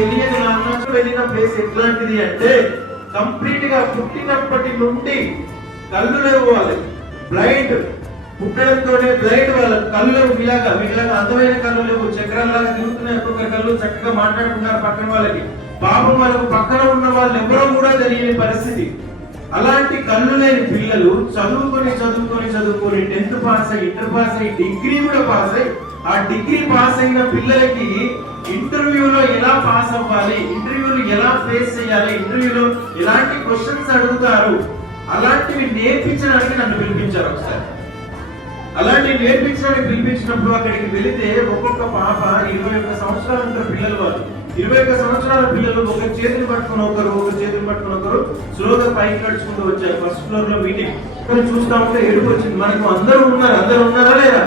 తెలియదు. అన్నట్టు వెళ్ళిన ప్లేస్ ఎట్లాంటిది అంటే కంప్లీట్ గా పుట్టినప్పటి నుండి కళ్ళు లేవు వాళ్ళకి, బ్లైండ్, పుట్టడంతోనే బ్లైండ్, వాళ్ళ కళ్ళు లేవు. ఇలాగా అందమైన కళ్ళు లేవు, చక్రాల్లాగా తిరుగుతున్నాయి ఒక్కొక్కరి కళ్ళు. చక్కగా మాట్లాడుతున్నారు పక్కన వాళ్ళకి. పాపం వాళ్ళకు పక్కన ఉన్న వాళ్ళు ఎవరో కూడా తెలియని పరిస్థితి. అలాంటి కళ్ళు లేని పిల్లలు చదువుకొని 10th పాస్ అయ్యి, ఇంటర్ పాస్ అయ్యి, డిగ్రీ కూడా పాస్ అయ్యి, ఆ డిగ్రీ పాస్ అయిన పిల్లలకి ఇంటర్వ్యూలో ఎలా పాస్ అవ్వాలి, ఇంటర్వ్యూలు ఎలా ఫేస్ చేయాలి, ఇంటర్వ్యూలో ఎలాంటి క్వశ్చన్స్ అడుగుతారు, అలాంటివి నేర్పించడానికి నన్ను పిలిపించారు ఒకసారి. అలాంటివి నేర్పించడానికి పిలిపించినప్పుడు అక్కడికి వెళితే ఒక్కొక్క పాప 21 సంవత్సరాలు ఉంటారు పిల్లలు. వాళ్ళు 21 సంవత్సరాల పిల్లలు ఒకరి చేతులు పట్టుకుని ఒకరు స్లోగా పైకి నడుచుకుంటూ వచ్చారు. ఫస్ట్ ఫ్లోర్ లో మీటింగ్ చూస్తా ఉంటే ఏడుపు వచ్చింది. మనకు అందరూ ఉన్నారా లేదా?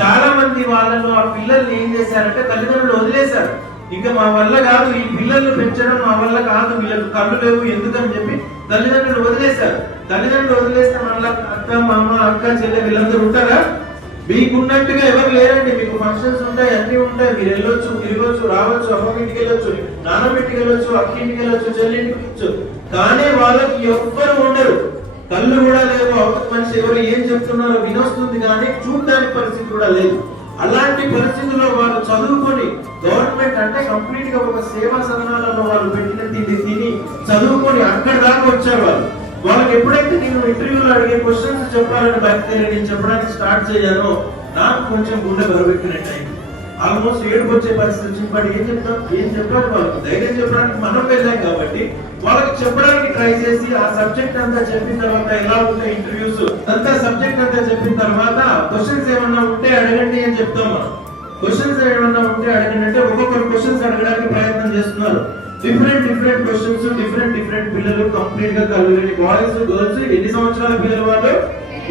చాలా మంది వాళ్ళలో ఆ పిల్లల్ని ఏం చేశారంటే తల్లిదండ్రులు వదిలేశారు. ఇంకా మా వల్ల కాదు, ఈ పిల్లల్ని పెంచడం మా వల్ల కాదు, వీళ్ళకి కళ్ళు లేవు ఎందుకని చెప్పి తల్లిదండ్రులు వదిలేశారు. తల్లిదండ్రులు వదిలేస్తే మళ్ళీ అక్క, మామ, అక్క, చెల్లె వీళ్ళందరూ ఉంటారా? మీకున్నట్టుగా ఎవరు లేరండి. మీకు ఫంక్షన్స్ ఉంటాయి, అన్ని ఉంటాయి, మీరు వెళ్ళొచ్చు, తిరగొచ్చు, రావచ్చు, అమ్మకి ఇంటికి వెళ్ళొచ్చు, నాన్నమ్మ ఇంటికి వెళ్ళొచ్చు, అక్క ఇంటికి వెళ్ళొచ్చు, చెల్లి ఇంటికి వెళ్ళొచ్చు. కానీ వాళ్ళకి ఎవ్వరు ఉండరు, కళ్ళు కూడా లేవు. అవతల మనిషి ఎవరు ఏం చెప్తున్నారో వినొస్తుంది కానీ చూడడానికి పరిస్థితి కూడా లేదు. అలాంటి పరిస్థితుల్లో వాళ్ళు చదువుకొని గవర్నమెంట్ అంటే కంప్లీట్ గా ఒక సేవా సదనాలలో వాళ్ళు పెట్టిన తిని చదువుకొని అక్కడ దాకా వచ్చారు. వాళ్ళకి ఎప్పుడైతే నేను ఇంటర్వ్యూలో అడిగే క్వశ్చన్స్ చెప్పాలని బయట నేను చెప్పడానికి స్టార్ట్ చేయాలో నాకు కొంచెం గుండె బరువెక్కినట్టు అయింది. ఆల్మోస్ట్ ఏడుపు వచ్చే పరిస్థితి వచ్చింది. బట్ ఏం చెప్పాలి వాళ్ళకి ధైర్యం చెప్పడానికి మనం వెళ్ళాం కాబట్టి వాళ్ళకి చెప్పడానికి ట్రై చేసి ఆ సబ్జెక్ట్ అంతా చెప్పిన తర్వాత ఎలా ఉంటాయి ఇంటర్వ్యూస్ అంతా సబ్జెక్ట్ అంతా చెప్పిన తర్వాత క్వశ్చన్స్ ఏమన్నా ఉంటే అడగండి అని చెప్తాం. మనం క్వశ్చన్స్ ఏమన్నా ఉంటే అడగండి అంటే ఒక్కొక్కరు క్వశ్చన్స్ అడగడానికి ప్రయత్నం చేస్తున్నారు. డిఫరెంట్ క్వశ్చన్స్, డిఫరెంట్ పిల్లలు కంప్లీట్ గా కళ్ళు లేని బాయ్స్, గర్ల్స్. ఎన్ని సంవత్సరాల పిల్లలు వాళ్ళు?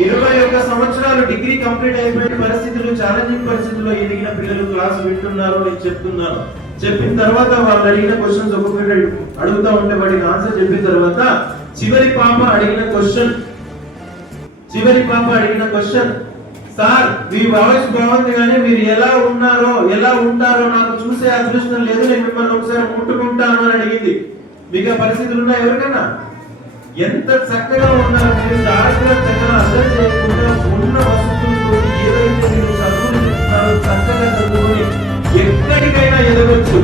21 సంవత్సరాలు డిగ్రీ కంప్లీట్ అయిపోయిన పరిస్థితులు, ఛాలెంజింగ్ పరిస్థితుల్లో ఎదిగిన పిల్లలు క్లాస్ వింటున్నారు. నేను చెప్తున్నాను. చెప్పిన తర్వాత వాళ్ళు అడిగిన క్వశ్చన్స్ ఒక్కొక్కటి అడుగుతా ఉంటే వాటికి ఆన్సర్ చెప్పిన తర్వాత చివరి పాప అడిగిన క్వశ్చన్, సార్ మీ వాయిస్ బాగుంది కానీ మీరు ఎలా ఉంటారో నాకు చూసే అదృష్టం లేదు, నేను మిమ్మల్ని ఒకసారి ముట్టుకుంటాను అని అడిగింది. మీకు ఆ పరిస్థితులు ఉన్నాయి ఎవరికన్నా? ఎంత చక్కగా ఉన్నారు మీరు, చక్కగా అర్థం చేయకుండా ఉన్న వసతులతో ఏదైతే మీరు చదువులు చెప్తున్నారో చక్కగా చదువుకొని ఎక్కడికైనా ఎదగొచ్చు.